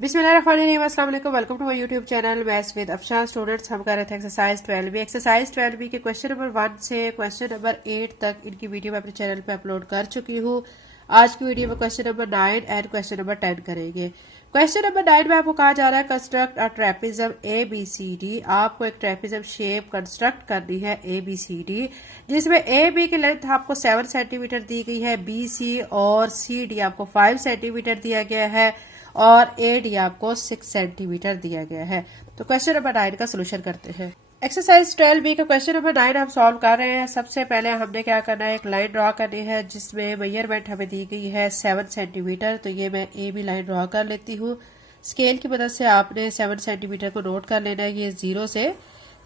बिस्मिल्लाहिर्रहमानिर्रहीम, अस्सलाम वालेकुम। Welcome to my YouTube channel maths with Afshan. Students, हम कर रहे थे एक्सरसाइज 12 एक्सरसाइज 12 के क्वेश्चन नंबर 1 से क्वेश्चन नंबर 8 तक इनकी वीडियो मैं अपने चैनल पे अपलोड कर चुकी हूँ। आज की वीडियो में question number 9 and question number 10 करेंगे। क्वेश्चन नंबर 9 में आपको कहा जा रहा है कंस्ट्रक्ट अ ट्रेपिज्म ABCD। आपको एक ट्रेपिज्म शेप कंस्ट्रक्ट करनी है ABCD, जिसमें AB की लेंथ आपको 7 सेंटीमीटर दी गई है, BC और CD आपको 5 सेंटीमीटर दिया गया है और AD आपको 6 सेंटीमीटर दिया गया है। तो क्वेश्चन नंबर 9 का सोल्यूशन करते हैं। एक्सरसाइज 12B का क्वेश्चन नंबर 9 हम सॉल्व कर रहे हैं। सबसे पहले हमने क्या करना है, एक लाइन ड्रॉ करनी है जिसमें मेजरमेंट हमें दी गई है 7 सेंटीमीटर। तो ये मैं AB लाइन ड्रॉ कर लेती हूँ। स्केल की मदद से आपने 7 सेंटीमीटर को नोट कर लेना है। ये 0 से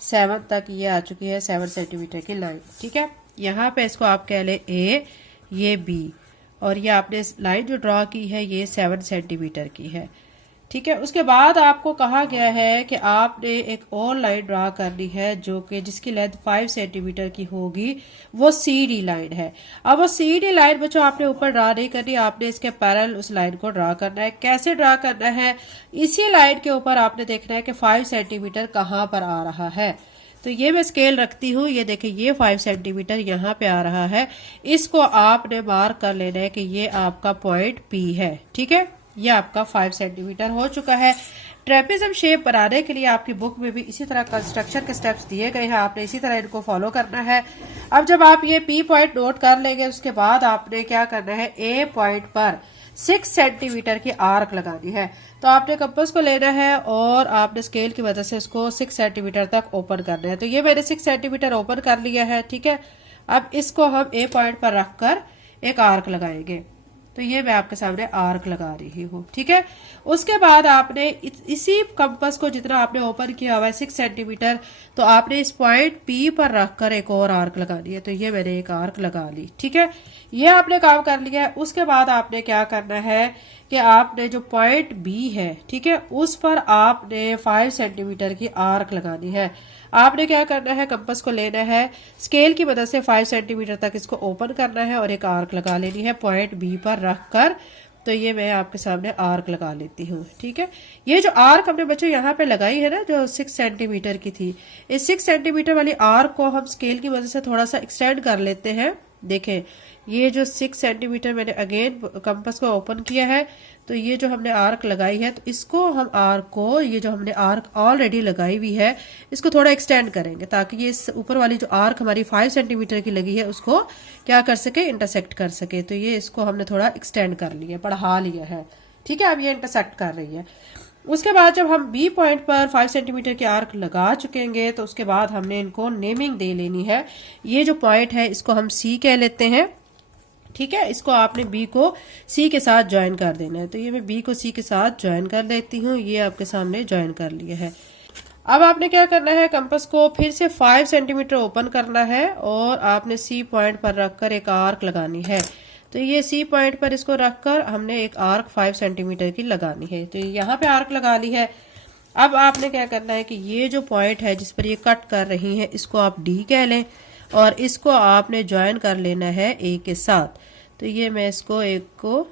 7 तक ये आ चुकी है 7 सेंटीमीटर की लाइन। ठीक है, यहाँ पे इसको आप कह ले A, ये B, और ये आपने लाइन जो ड्रॉ की है ये 7 सेंटीमीटर की है। ठीक है, उसके बाद आपको कहा गया है कि आपने एक और लाइन ड्रॉ करनी है जो कि जिसकी लेंथ 5 सेंटीमीटर की होगी, वो CD लाइन है। अब वो CD लाइन बच्चों आपने ऊपर ड्रॉ नहीं करनी, आपने इसके पैरेलल उस लाइन को ड्रॉ करना है। कैसे ड्रॉ करना है, इसी लाइन के ऊपर आपने देखना है कि 5 सेंटीमीटर कहाँ पर आ रहा है। तो ये मैं स्केल रखती हूँ, ये देखिए ये 5 सेंटीमीटर यहाँ पे आ रहा है। इसको आपने मार्क कर लेना है कि ये आपका पॉइंट P है। ठीक है, ये आपका 5 सेंटीमीटर हो चुका है। ट्रेपिज्म शेप बनाने के लिए आपकी बुक में भी इसी तरह कंस्ट्रक्शन के स्टेप्स दिए गए हैं, आपने इसी तरह इनको फॉलो करना है। अब जब आप ये P पॉइंट नोट कर लेंगे, उसके बाद आपने क्या करना है, A पॉइंट पर 6 सेंटीमीटर की आर्क लगानी है। तो आपने कंपास को लेना है और आपने स्केल की मदद से इसको 6 सेंटीमीटर तक ओपन करना है। तो ये मैंने 6 सेंटीमीटर ओपन कर लिया है। ठीक है, अब इसको हम A पॉइंट पर रखकर एक आर्क लगाएंगे। तो ये मैं आपके सामने आर्क लगा रही हूँ। ठीक है, उसके बाद आपने इसी कंपास को जितना आपने ओपन किया हुआ है 6 सेंटीमीटर, तो आपने इस पॉइंट P पर रखकर एक और आर्क लगानी है। तो ये मैंने एक आर्क लगा ली। ठीक है, ये आपने काम कर लिया है। उसके बाद आपने क्या करना है कि आपने जो पॉइंट B है, ठीक है, उस पर आपने 5 सेंटीमीटर की आर्क लगानी है। आपने क्या करना है, कंपास को लेना है, स्केल की मदद से 5 सेंटीमीटर तक इसको ओपन करना है और एक आर्क लगा लेनी है पॉइंट B पर रखकर। तो ये मैं आपके सामने आर्क लगा लेती हूँ। ठीक है, ये जो आर्क हमने बच्चों यहाँ पे लगाई है ना, जो 6 सेंटीमीटर की थी, इस 6 सेंटीमीटर वाली आर्क को हम स्केल की मदद से थोड़ा सा एक्सटेंड कर लेते हैं। देखें, ये जो 6 सेंटीमीटर मैंने अगेन कंपास को ओपन किया है, तो ये जो हमने आर्क लगाई है, तो इसको हम आर्क को, ये जो हमने आर्क ऑलरेडी लगाई हुई है, इसको थोड़ा एक्सटेंड करेंगे ताकि ये इस ऊपर वाली जो आर्क हमारी 5 सेंटीमीटर की लगी है उसको क्या कर सके, इंटरसेक्ट कर सके। तो ये इसको हमने थोड़ा एक्सटेंड कर लिया, बढ़ा लिया है। ठीक है, अब ये इंटरसेक्ट कर रही है। उसके बाद जब हम B पॉइंट पर 5 सेंटीमीटर के आर्क लगा चुकेंगे, तो उसके बाद हमने इनको नेमिंग दे लेनी है। ये जो पॉइंट है इसको हम C कह लेते हैं। ठीक है, इसको आपने B को C के साथ ज्वाइन कर देना है। तो ये मैं B को C के साथ ज्वाइन कर देती हूँ। ये आपके सामने ज्वाइन कर लिया है। अब आपने क्या करना है, कंपास को फिर से 5 सेंटीमीटर ओपन करना है और आपने C पॉइंट पर रखकर एक आर्क लगानी है। तो ये C पॉइंट पर इसको रखकर हमने एक आर्क 5 सेंटीमीटर की लगानी है। तो यहाँ पे आर्क लगा ली है। अब आपने क्या करना है कि ये जो पॉइंट है जिस पर ये कट कर रही है, इसको आप D कह लें और इसको आपने ज्वाइन कर लेना है A के साथ। तो ये मैं इसको एक को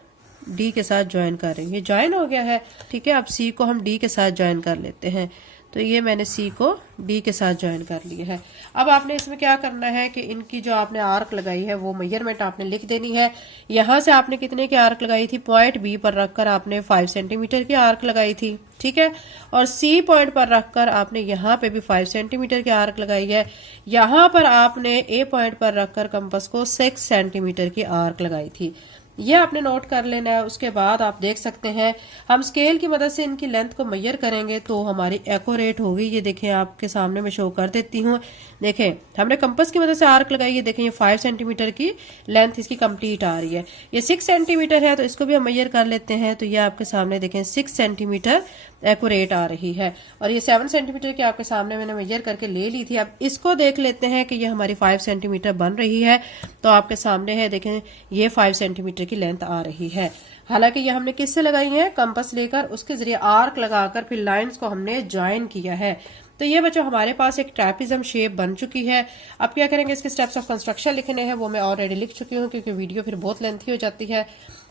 D के साथ ज्वाइन कर रही हूँ, ये ज्वाइन हो गया है। ठीक है, अब C को हम D के साथ ज्वाइन कर लेते हैं। तो ये मैंने C को D के साथ ज्वाइन कर लिया है। अब आपने इसमें क्या करना है कि इनकी जो आपने आर्क लगाई है वो मेजरमेंट आपने लिख देनी है। यहाँ से आपने कितने की आर्क लगाई थी, पॉइंट B पर रखकर आपने 5 सेंटीमीटर की आर्क लगाई थी। ठीक है, और C पॉइंट पर रखकर आपने यहाँ पे भी 5 सेंटीमीटर की आर्क लगाई है। यहाँ पर आपने A पॉइंट पर रखकर कंपास को 6 सेंटीमीटर की आर्क लगाई थी। ये आपने नोट कर लेना है। उसके बाद आप देख सकते हैं, हम स्केल की मदद से इनकी लेंथ को मेजर करेंगे तो हमारी एक्यूरेट होगी। ये देखें, आपके सामने मैं शो कर देती हूँ। देखें, हमने कंपास की मदद से आर्क लगाई है। देखें, ये 5 सेंटीमीटर की लेंथ इसकी कंप्लीट आ रही है। ये 6 सेंटीमीटर है, तो इसको भी हम मेजर कर लेते हैं। तो ये आपके सामने देखें 6 सेंटीमीटर एक्यूरेट आ रही है। और ये 7 सेंटीमीटर की आपके सामने मैंने मेजर करके ले ली थी। अब इसको देख लेते हैं कि ये हमारी 5 सेंटीमीटर बन रही है। तो आपके सामने है, देखें, ये 5 सेंटीमीटर की लेंथ आ रही है। हालांकि ये हमने किससे लगाई है, कंपास लेकर उसके जरिए आर्क लगाकर फिर लाइंस को हमने ज्वाइन किया है। तो ये बच्चों हमारे पास एक ट्रेपिज्म शेप बन चुकी है। अब क्या करेंगे, इसके स्टेप्स ऑफ कंस्ट्रक्शन लिखने हैं, वो मैं ऑलरेडी लिख चुकी हूँ क्योंकि वीडियो फिर बहुत लेंथी हो जाती है।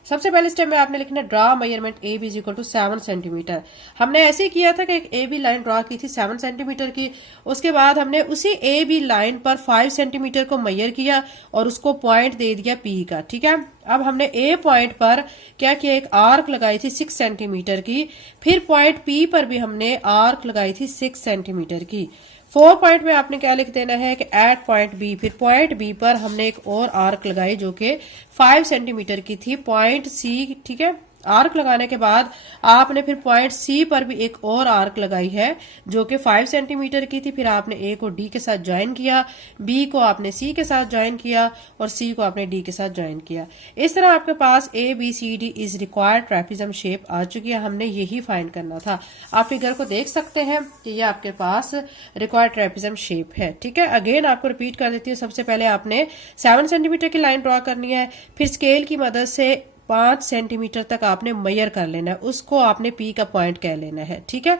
सबसे पहले स्टेप में आपने लिखना draw measurement A B is equal to 7 centimetre. हमने ऐसे ही किया था कि एक ए बी लाइन ड्रा की थी 7 सेंटीमीटर की। उसके बाद हमने उसी ए बी लाइन पर 5 सेंटीमीटर को मेजर किया और उसको पॉइंट दे दिया पी का। ठीक है, अब हमने ए पॉइंट पर क्या किया, एक आर्क लगाई थी 6 सेंटीमीटर की। फिर पॉइंट पी पर भी हमने आर्क लगाई थी 6 सेंटीमीटर की। 4 पॉइंट में आपने क्या लिख देना है कि एट पॉइंट बी, फिर पॉइंट बी पर हमने एक और आर्क लगाई जो कि 5 सेंटीमीटर की थी। पॉइंट सी, ठीक है, आर्क लगाने के बाद आपने फिर पॉइंट सी पर भी एक और आर्क लगाई है जो कि 5 सेंटीमीटर की थी। फिर आपने ए को डी के साथ ज्वाइन किया, बी को आपने सी के साथ ज्वाइन किया और सी को आपने डी के साथ ज्वाइन किया। इस तरह आपके पास A B C D is required trapezium shape आ चुकी है। हमने यही फाइंड करना था। आप फिगर को देख सकते हैं कि ये आपके पास रिक्वायर्ड ट्रेपेजियम शेप है। ठीक है, अगेन आपको रिपीट कर देती हूँ। सबसे पहले आपने 7 सेंटीमीटर की लाइन ड्रॉ करनी है, फिर स्केल की मदद से 5 सेंटीमीटर तक आपने मेजर कर लेना है, उसको आपने पी का पॉइंट कह लेना है। ठीक है,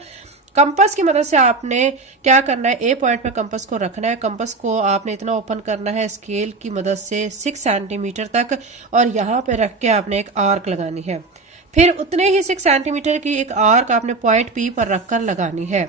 कंपास की मदद से आपने क्या करना है, ए पॉइंट पे कंपास को रखना है। कंपास को आपने इतना ओपन करना है स्केल की मदद से 6 सेंटीमीटर तक और यहाँ पे रख के आपने एक आर्क लगानी है। फिर उतने ही 6 सेंटीमीटर की एक आर्क आपने पॉइंट पी पर रखकर लगानी है।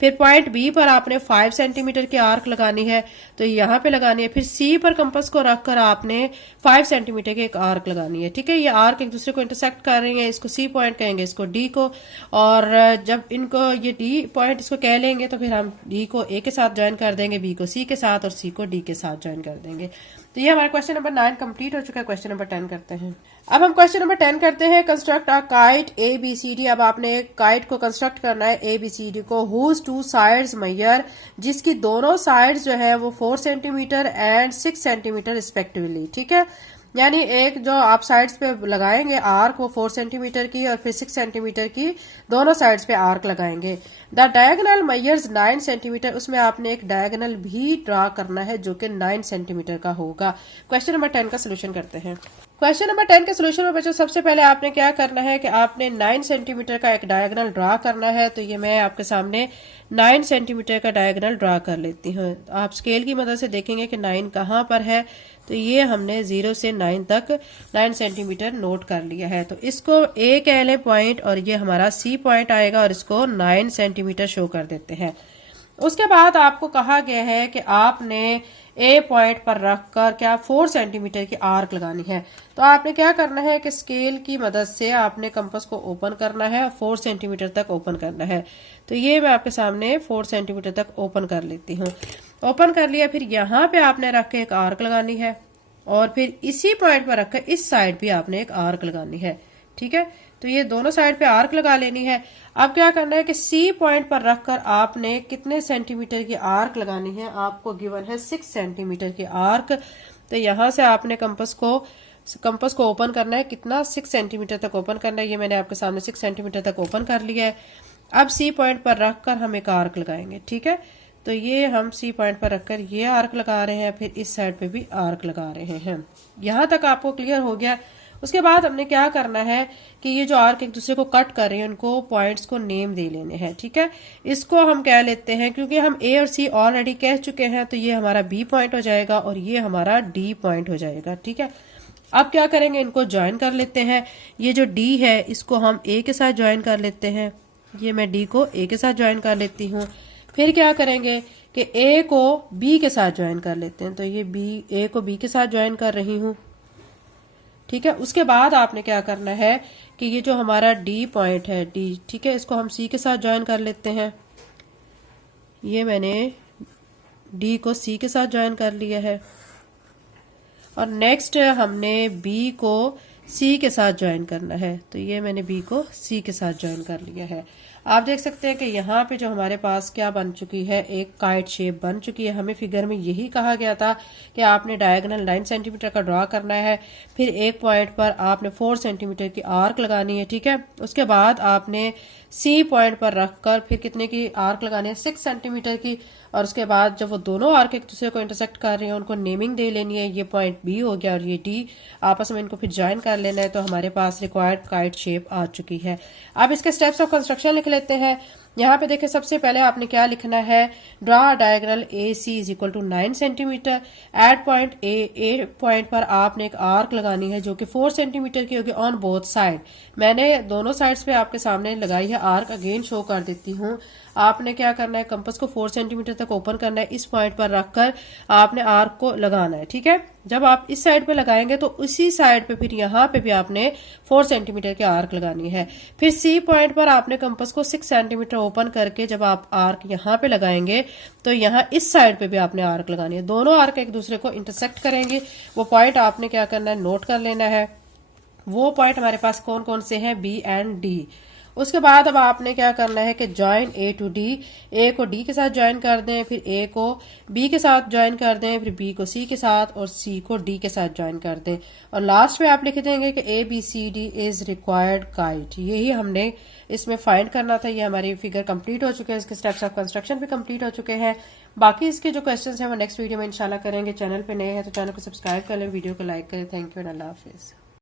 फिर पॉइंट बी पर आपने 5 सेंटीमीटर की आर्क लगानी है, तो यहाँ पे लगानी है। फिर सी पर कंपास को रखकर आपने 5 सेंटीमीटर की एक आर्क लगानी है। ठीक है, ये आर्क एक दूसरे को इंटरसेक्ट कर रही है, इसको सी पॉइंट कहेंगे, इसको डी को। और जब इनको ये डी पॉइंट इसको कह लेंगे तो फिर हम डी को ए के साथ ज्वाइन कर देंगे, बी को सी के साथ और सी को डी के साथ ज्वाइन कर देंगे। तो ये हमारा क्वेश्चन नंबर 9 कंप्लीट हो चुका है। क्वेश्चन नंबर 10 करते हैं। अब हम क्वेश्चन नंबर 10 करते हैं। Construct a kite A B C D. अब आपने एक काइट को कंस्ट्रक्ट करना है ए बी सी डी को, हुज 2 साइड्स मेजर, जिसकी दोनों साइड्स जो है वो 4 सेंटीमीटर एंड 6 सेंटीमीटर रिस्पेक्टिवली। ठीक है, यानी एक जो आप साइड्स पे लगाएंगे आर्क वो 4 सेंटीमीटर की और फिर 6 सेंटीमीटर की दोनों साइड्स पे आर्क लगाएंगे। The diagonal measures 9 centimetre. उसमें आपने एक डायगोनल भी ड्रा करना है जो कि 9 सेंटीमीटर का होगा। क्वेश्चन नंबर 10 का सोल्यूशन करते हैं। क्वेश्चन नंबर 10 के सोल्यूशन में बच्चों सबसे पहले आपने क्या करना है कि आपने 9 सेंटीमीटर का एक डायगोनल ड्रा करना है। तो ये मैं आपके सामने 9 सेंटीमीटर का डायगोनल ड्रा कर लेती हूँ। आप स्केल की मदद से देखेंगे कि 9 कहाँ पर है। तो ये हमने 0 से 9 तक 9 सेंटीमीटर नोट कर लिया है। तो इसको ए कह लें पॉइंट और ये हमारा सी पॉइंट आएगा और इसको 9 सेंटीमीटर शो कर देते हैं। उसके बाद आपको कहा गया है कि आपने ए पॉइंट पर रखकर क्या 4 सेंटीमीटर की आर्क लगानी है। तो आपने क्या करना है कि स्केल की मदद से आपने कंपास को ओपन करना है, 4 सेंटीमीटर तक ओपन करना है। तो ये मैं आपके सामने 4 सेंटीमीटर तक ओपन कर लेती हूँ। ओपन कर लिया, फिर यहाँ पे आपने रख के एक आर्क लगानी है और फिर इसी पॉइंट पर रखकर इस साइड भी आपने एक आर्क लगानी है। ठीक है, तो ये दोनों साइड पे आर्क लगा लेनी है। अब क्या करना है कि सी पॉइंट पर रखकर आपने कितने सेंटीमीटर की आर्क लगानी है, आपको गिवन है 6 सेंटीमीटर की आर्क। तो यहां से आपने कंपास को ओपन करना है, कितना 6 सेंटीमीटर तक ओपन करना है। ये मैंने आपके सामने 6 सेंटीमीटर तक ओपन कर लिया है। अब सी पॉइंट पर रखकर हम एक आर्क लगाएंगे। ठीक है, तो ये हम सी पॉइंट पर रखकर ये आर्क लगा रहे हैं, फिर इस साइड पे भी आर्क लगा रहे हैं। यहां तक आपको क्लियर हो गया। उसके बाद हमने क्या करना है कि ये जो आर्क एक दूसरे को कट कर रहे हैं उनको पॉइंट्स को नेम दे लेने हैं। ठीक है, इसको हम कह लेते हैं, क्योंकि हम ए और सी ऑलरेडी कह चुके हैं, तो ये हमारा बी पॉइंट हो जाएगा और ये हमारा डी पॉइंट हो जाएगा। ठीक है, अब क्या करेंगे, इनको ज्वाइन कर लेते हैं। ये जो डी है इसको हम ए के साथ ज्वाइन कर लेते हैं। ये मैं डी को ए के साथ ज्वाइन कर लेती हूँ। फिर क्या करेंगे कि ए को बी के साथ ज्वाइन कर लेते हैं। तो ये ए को बी के साथ ज्वाइन कर रही हूँ। ठीक है, उसके बाद आपने क्या करना है कि ये जो हमारा डी पॉइंट है डी, ठीक है, इसको हम सी के साथ ज्वाइन कर लेते हैं। ये मैंने डी को सी के साथ ज्वाइन कर लिया है और नेक्स्ट हमने बी को सी के साथ ज्वाइन करना है। तो ये मैंने बी को सी के साथ ज्वाइन कर लिया है। आप देख सकते हैं कि यहाँ पे जो हमारे पास क्या बन चुकी है, एक काइट शेप बन चुकी है। हमें फिगर में यही कहा गया था कि आपने डायगोनल 9 सेंटीमीटर का ड्रॉ करना है, फिर एक पॉइंट पर आपने 4 सेंटीमीटर की आर्क लगानी है। ठीक है, उसके बाद आपने सी पॉइंट पर रखकर फिर कितने की आर्क लगानी है, 6 सेंटीमीटर की। और उसके बाद जब वो दोनों आर्क एक दूसरे को इंटरसेक्ट कर रहे हैं उनको नेमिंग दे लेनी है। ये पॉइंट बी हो गया और ये डी, आपस में इनको फिर ज्वाइन कर लेना है। तो हमारे पास रिक्वायर्ड काइट शेप आ चुकी है। अब इसके स्टेप्स ऑफ कंस्ट्रक्शन लिख लेते हैं। यहाँ पे देखें सबसे पहले आपने क्या लिखना है, draw diagonal A C is equal to 9 centimetre. At point A point पर आपने एक आर्क लगानी है जो कि 4 सेंटीमीटर की होगी ऑन बोथ साइड। मैंने दोनों साइड्स पे आपके सामने लगाई है आर्क, अगेन शो कर देती हूँ। आपने क्या करना है, कंपास को 4 सेंटीमीटर तक ओपन करना है, इस पॉइंट पर रखकर आपने आर्क को लगाना है, ठीक है। जब आप इस साइड पे लगाएंगे तो उसी साइड पे फिर यहाँ पे भी आपने 4 सेंटीमीटर की आर्क लगानी है। फिर सी पॉइंट पर आपने कंपास को 6 सेंटीमीटर ओपन करके जब आप आर्क यहाँ पे लगाएंगे तो यहाँ इस साइड पे भी आपने आर्क लगानी है। दोनों आर्क एक दूसरे को इंटरसेक्ट करेंगे। वो पॉइंट आपने क्या करना है, नोट कर लेना है। वो पॉइंट हमारे पास कौन कौन से हैं, बी एंड डी। उसके बाद अब आपने क्या करना है कि ज्वाइन ए टू डी, ए को डी के साथ ज्वाइन कर दें, फिर ए को बी के साथ ज्वाइन कर दें, फिर बी को सी के साथ और सी को डी के साथ ज्वाइन कर दें। और लास्ट में आप लिख देंगे कि A B C D is required kite. यही हमने इसमें फाइंड करना था। ये हमारी फिगर कंप्लीट हो चुके हैं, इसके स्टेप्स ऑफ कंस्ट्रक्शन भी कंप्लीट हो चुके हैं। बाकी इसके जो क्वेश्चंस हैं वो नेक्स्ट वीडियो में इंशाल्लाह करेंगे। चैनल पे नए हैं तो चैनल को सब्सक्राइब कर लें, वीडियो को लाइक करें। Thank you and Allah Hafiz.